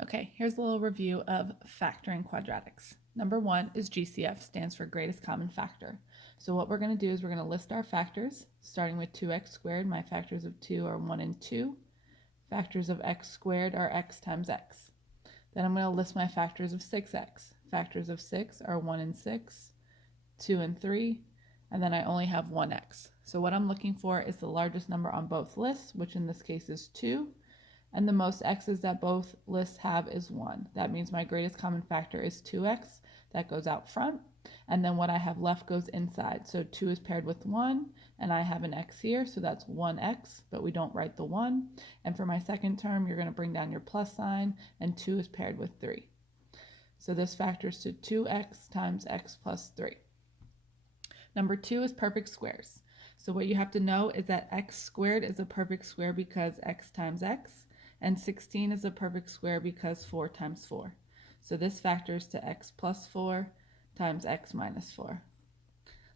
Okay, here's a little review of factoring quadratics. Number one is GCF, stands for greatest common factor. So what we're going to do is we're going to list our factors, starting with 2x squared. My factors of 2 are 1 and 2. Factors of x squared are x times x. Then I'm going to list my factors of 6x. Factors of 6 are 1 and 6, 2 and 3, and then I only have 1x. So what I'm looking for is the largest number on both lists, which in this case is 2. And the most x's that both lists have is 1. That means my greatest common factor is 2x. That goes out front. And then what I have left goes inside. So 2 is paired with 1, and I have an x here, so that's 1x, but we don't write the 1. And for my second term, you're going to bring down your plus sign, and 2 is paired with 3. So this factors to 2x times x plus 3. Number 2 is perfect squares. So what you have to know is that x squared is a perfect square because x times x, and 16 is a perfect square because 4 times 4. So this factors to x plus 4 times x minus 4.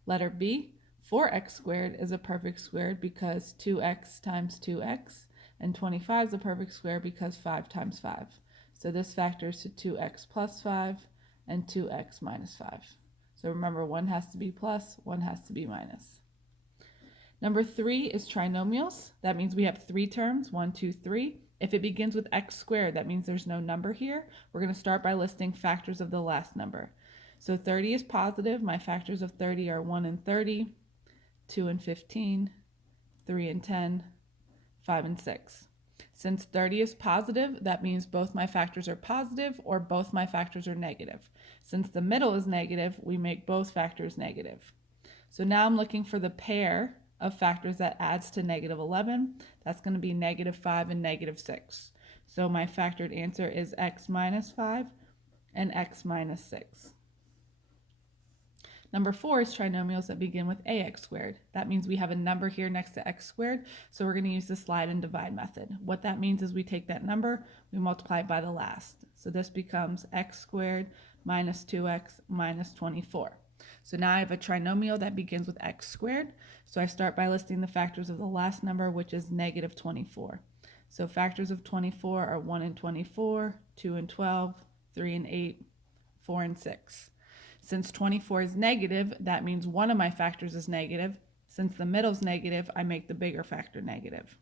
Letter B, 4x squared is a perfect square because 2x times 2x, and 25 is a perfect square because 5 times 5. So this factors to 2x plus 5 and 2x minus 5. So remember, one has to be plus, one has to be minus. Number 3 is trinomials. That means we have 3 terms, 1, 2, 3. If it begins with x squared, that means there's no number here. We're going to start by listing factors of the last number. So 30 is positive. My factors of 30 are 1 and 30, 2 and 15, 3 and 10, 5 and 6. Since 30 is positive, that means both my factors are positive or both my factors are negative. Since the middle is negative, we make both factors negative. So now I'm looking for the pair of factors that adds to negative 11. That's going to be negative 5 and negative 6. So my factored answer is x minus 5 and x minus 6. Number 4 is trinomials that begin with ax squared. That means we have a number here next to x squared, so we're going to use the slide and divide method. What that means is we take that number, we multiply it by the last. So this becomes x squared minus 2x minus 24. So now I have a trinomial that begins with x squared. So I start by listing the factors of the last number, which is negative 24. So factors of 24 are 1 and 24, 2 and 12, 3 and 8, 4 and 6. Since 24 is negative, that means one of my factors is negative. Since the middle is negative, I make the bigger factor negative.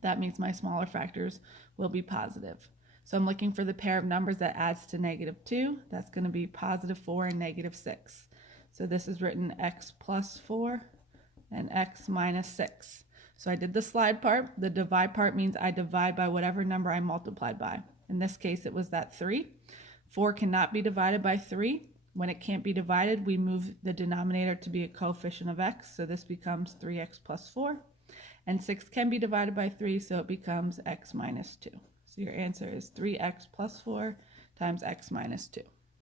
That means my smaller factors will be positive. So I'm looking for the pair of numbers that adds to negative 2. That's going to be positive 4 and negative 6. So this is written x plus 4 and x minus 6. So I did the slide part. The divide part means I divide by whatever number I multiplied by. In this case, it was that 3. 4 cannot be divided by 3. When it can't be divided, we move the denominator to be a coefficient of x. So this becomes 3x plus 4. And 6 can be divided by 3, so it becomes x minus 2. So your answer is 3x plus 4 times x minus 2.